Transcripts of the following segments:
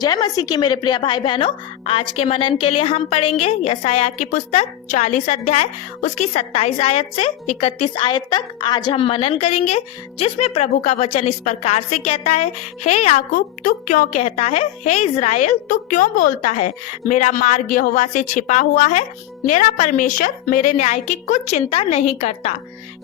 जय मसीह की मेरे प्रिय भाई बहनों, आज के मनन के लिए हम पढ़ेंगे यशायाह की पुस्तक 40 अध्याय उसकी 27 आयत से 31 आयत तक आज हम मनन करेंगे, जिसमें प्रभु का वचन इस प्रकार से कहता है। हे याकूब, तू क्यों कहता है? हे इज़राइल, तू क्यों बोलता है? मेरा मार्ग यहोवा से छिपा हुआ है, मेरा परमेश्वर मेरे न्याय की कुछ चिंता नहीं करता।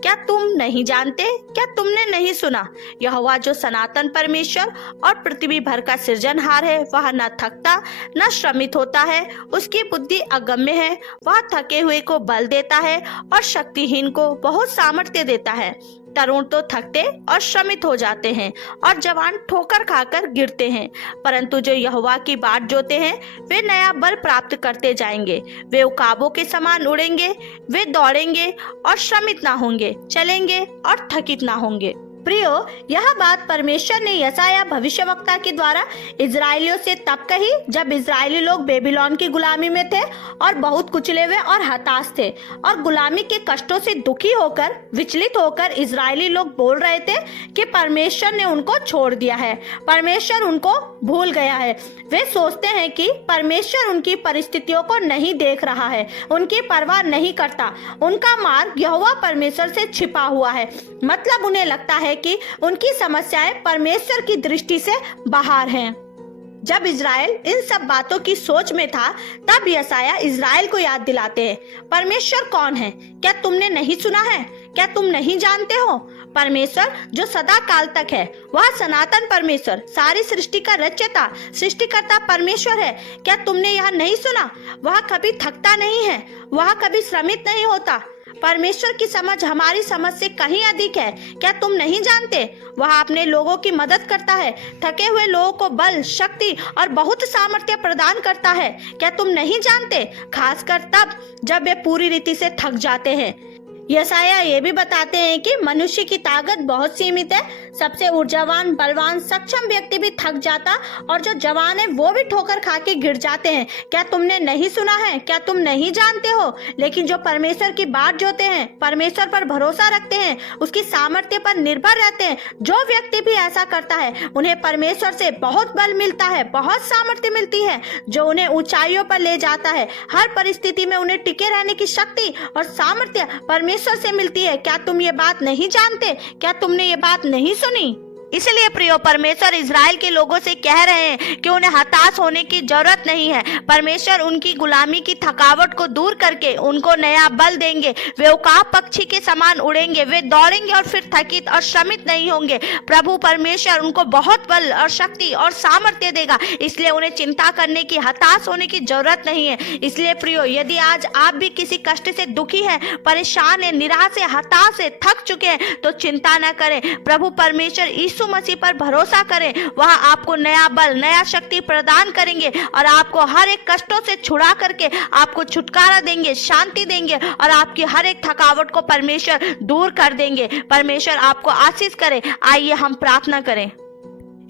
क्या तुम नहीं जानते? क्या तुमने नहीं सुना? यहोवा जो सनातन परमेश्वर और पृथ्वी भर का सृजनहार है, वह न थकता न श्रमित होता है। उसकी बुद्धि अगम्य है। वह थके हुए को बल देता है और शक्तिहीन को बहुत सामर्थ्य देता है। तरुण तो थकते और श्रमित हो जाते हैं और जवान ठोकर खाकर गिरते हैं, परंतु जो यहोवा की बाट जोते हैं वे नया बल प्राप्त करते जाएंगे। वे उकाबों के समान उड़ेंगे, वे दौड़ेंगे और श्रमित ना होंगे, चलेंगे और थकित ना होंगे। प्रियो, यह बात परमेश्वर ने यशायाह भविष्यवक्ता के द्वारा इजरायलियों से तब कही जब इजरायली लोग बेबीलोन की गुलामी में थे और बहुत कुचले हुए और हताश थे और गुलामी के कष्टों से दुखी होकर विचलित होकर इजरायली लोग बोल रहे थे कि परमेश्वर ने उनको छोड़ दिया है, परमेश्वर उनको भूल गया है। वे सोचते हैं कि परमेश्वर उनकी परिस्थितियों को नहीं देख रहा है, उनकी परवाह नहीं करता। उनका मार्ग यहोवा परमेश्वर से छिपा हुआ है। मतलब उन्हें लगता है कि उनकी समस्याएं परमेश्वर की दृष्टि से बाहर हैं। जब इज़राइल इन सब बातों की सोच में था, तब यशायाह इज़राइल को याद दिलाते हैं, परमेश्वर कौन है? क्या तुमने नहीं सुना है? क्या तुम नहीं जानते हो? परमेश्वर जो सदा काल तक है, वह सनातन परमेश्वर, सारी सृष्टि का रचयिता, सृष्टिकर्ता परमेश्वर है। क्या तुमने यह नहीं सुना? वह कभी थकता नहीं है, वह कभी श्रमित नहीं होता। परमेश्वर की समझ हमारी समझ से कहीं अधिक है। क्या तुम नहीं जानते? वह अपने लोगों की मदद करता है, थके हुए लोगों को बल, शक्ति और बहुत सामर्थ्य प्रदान करता है। क्या तुम नहीं जानते? खासकर तब जब वे पूरी रीति से थक जाते हैं। यशायाह ये भी बताते हैं कि मनुष्य की ताकत बहुत सीमित है। सबसे ऊर्जावान, बलवान, सक्षम व्यक्ति भी थक जाता और जो जवान है वो भी ठोकर खा के गिर जाते हैं। क्या तुमने नहीं सुना है? क्या तुम नहीं जानते हो? लेकिन जो परमेश्वर की बाट जोते हैं, परमेश्वर पर भरोसा रखते हैं, उसकी सामर्थ्य पर निर्भर रहते हैं, जो व्यक्ति भी ऐसा करता है उन्हें परमेश्वर से बहुत बल मिलता है, बहुत सामर्थ्य मिलती है, जो उन्हें ऊंचाइयों पर ले जाता है। हर परिस्थिति में उन्हें टिके रहने की शक्ति और सामर्थ्य परमेश्वर से मिलती है। क्या तुम ये बात नहीं जानते? क्या तुमने ये बात नहीं सुनी? इसलिए प्रियो, परमेश्वर इज़राइल के लोगों से कह रहे हैं कि उन्हें हताश होने की जरूरत नहीं है। परमेश्वर उनकी गुलामी की थकावट को दूर करके उनको नया बल देंगे। वे उकाब पक्षी के समान उड़ेंगे, वे दौड़ेंगे और फिर थकित और श्रमित नहीं होंगे। प्रभु परमेश्वर उनको बहुत बल और शक्ति और सामर्थ्य देगा, इसलिए उन्हें चिंता करने की, हताश होने की जरूरत नहीं है। इसलिए प्रियो, यदि आज आप भी किसी कष्ट से दुखी हैं, परेशान हैं, निराश हैं, हताश हैं, थक चुके हैं, तो चिंता न करें। प्रभु परमेश्वर यीशु मसीह पर भरोसा करें। वह आपको नया बल, नया शक्ति प्रदान करेंगे और आपको हर एक कष्टों से छुड़ा करके आपको छुटकारा देंगे, शांति देंगे और आपकी हर एक थकावट को परमेश्वर दूर कर देंगे। परमेश्वर आपको आशीष करे। आइए हम प्रार्थना करें।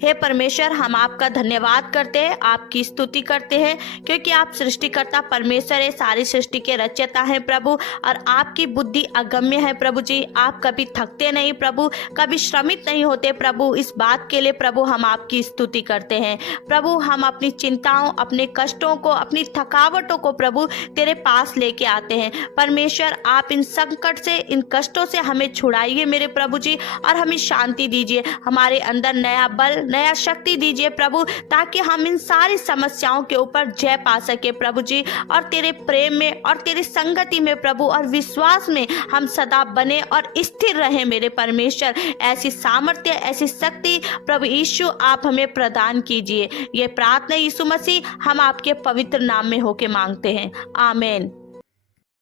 हे परमेश्वर, हम आपका धन्यवाद करते हैं, आपकी स्तुति करते हैं, क्योंकि आप सृष्टिकर्ता परमेश्वर है, सारी सृष्टि के रचयिता हैं प्रभु, और आपकी बुद्धि अगम्य है प्रभु जी। आप कभी थकते नहीं प्रभु, कभी श्रमित नहीं होते प्रभु। इस बात के लिए प्रभु हम आपकी स्तुति करते हैं। प्रभु, हम अपनी चिंताओं, अपने कष्टों को, अपनी थकावटों को प्रभु तेरे पास लेके आते हैं। परमेश्वर, आप इन संकट से, इन कष्टों से हमें छुड़ाइए मेरे प्रभु जी, और हमें शांति दीजिए। हमारे अंदर नया बल, नया शक्ति दीजिए प्रभु, ताकि हम इन सारी समस्याओं के ऊपर जय पा सके प्रभु जी, और तेरे प्रेम में और तेरी संगति में प्रभु और विश्वास में हम सदा बने और स्थिर रहें मेरे परमेश्वर। ऐसी सामर्थ्य, ऐसी शक्ति प्रभु यीशु आप हमें प्रदान कीजिए। ये प्रार्थना यीशु मसीह हम आपके पवित्र नाम में होके मांगते हैं। आमीन।